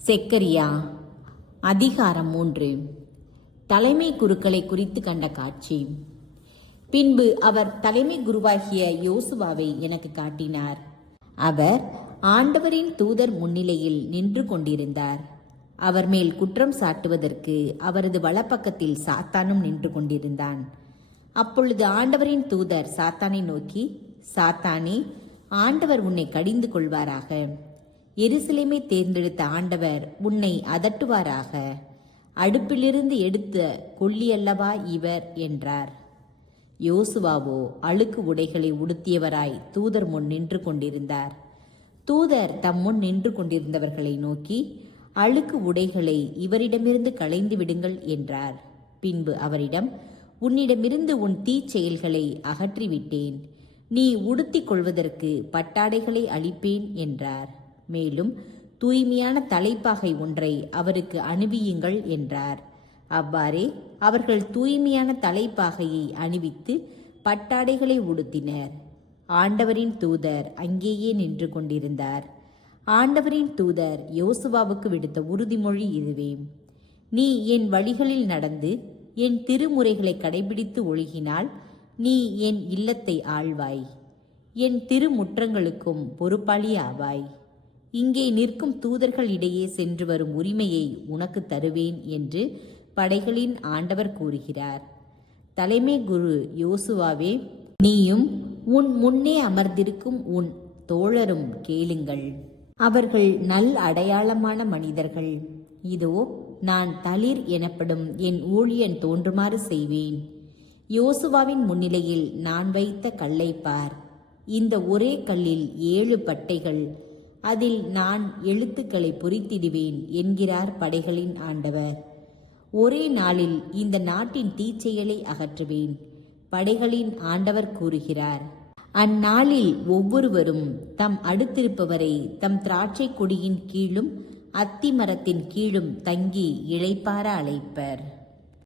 செக்கரியா அதிகாரம் 3. தலைமை குருக்களை குறித்து கண்ட காட்சி. பின்பு அவர் தலைமை குருவாகிய யோசுவாவை எனக்கு காட்டினார். அவர் ஆண்டவரின் தூதர் முன்னிலையில் நின்று கொண்டிருந்தார். அவர் மேல் குற்றம் சாட்டுவதற்கு அவரது வலப்பக்கத்தில் சாத்தானும் நின்று கொண்டிருந்தான். அப்பொழுது ஆண்டவரின் தூதர் சாத்தானை நோக்கி, சாத்தானே, ஆண்டவர் உன்னை கடிந்து கொள்வாராக. எருசலேமை தேர்ந்தெடுத்த ஆண்டவர் உன்னை அதட்டுவாராக. அடுப்பிலிருந்து எடுத்த கொள்ளி அல்லவா இவர் என்றார். யோசுவாவோ அழுக்கு உடைகளை உடுத்தியவராய் தூதர் முன் நின்று கொண்டிருந்தார். தூதர் தம் முன் நின்று கொண்டிருந்தவர்களை நோக்கி, அழுக்கு உடைகளை இவரிடமிருந்து களைந்து விடுங்கள் என்றார். பின்பு அவரிடம், உன்னிடமிருந்து உன் தீச்செயல்களை அகற்றிவிட்டேன். நீ உடுத்திக் கொள்வதற்கு பட்டாடைகளை அளிப்பேன் என்றார். மேலும் தூய்மையான தலைப்பாகை ஒன்றை அவருக்கு அணிவியுங்கள் என்றார். அவ்வாறே அவர்கள் தூய்மையான தலைப்பாகையை அணிவித்து பட்டாடைகளை உடுத்தினர். ஆண்டவரின் தூதர் அங்கேயே நின்று கொண்டிருந்தார். ஆண்டவரின் தூதர் யோசுவாவுக்கு விடுத்த உறுதிமொழி இதுவே: நீ என் வழிகளில் நடந்து என் திருமுறைகளை கடைபிடித்து ஒழுகினால் நீ என் இல்லத்தை ஆள்வாய், என் திருமுற்றங்களுக்கும் பொறுப்பாளி ஆவாய். இங்கே நிற்கும் தூதர்கள் இடையே சென்று வரும் உரிமையை உனக்கு தருவேன் என்று படைகளின் ஆண்டவர் கூறுகிறார். தலைமை குரு யோசுவாவே, நீயும் உன் முன்னே அமர்ந்திருக்கும் உன் தோழரும் கேளுங்கள். அவர்கள் நல் அடையாளமான மனிதர்கள். இதோ, நான் தளிர் எனப்படும் என் ஊழியன் தோன்றுமாறு செய்வேன். யோசுவாவின் முன்னிலையில் நான் வைத்த கல்லை பார். இந்த ஒரே கல்லில் 7 பட்டைகள், அதில் நான் எழுத்துக்களை பொறித்திடுவேன் என்கிறார் படைகளின் ஆண்டவர். ஒரே நாளில் இந்த நாட்டின் தீச்செயலை அகற்றுவேன், படைகளின் ஆண்டவர் கூறுகிறார். அந்நாளில் ஒவ்வொருவரும் தம் அடுத்திருப்பவரை தம் திராட்சை கொடியின் கீழும் அத்தி மரத்தின் கீழும் தங்கி இளைப்பார அழைப்பர்.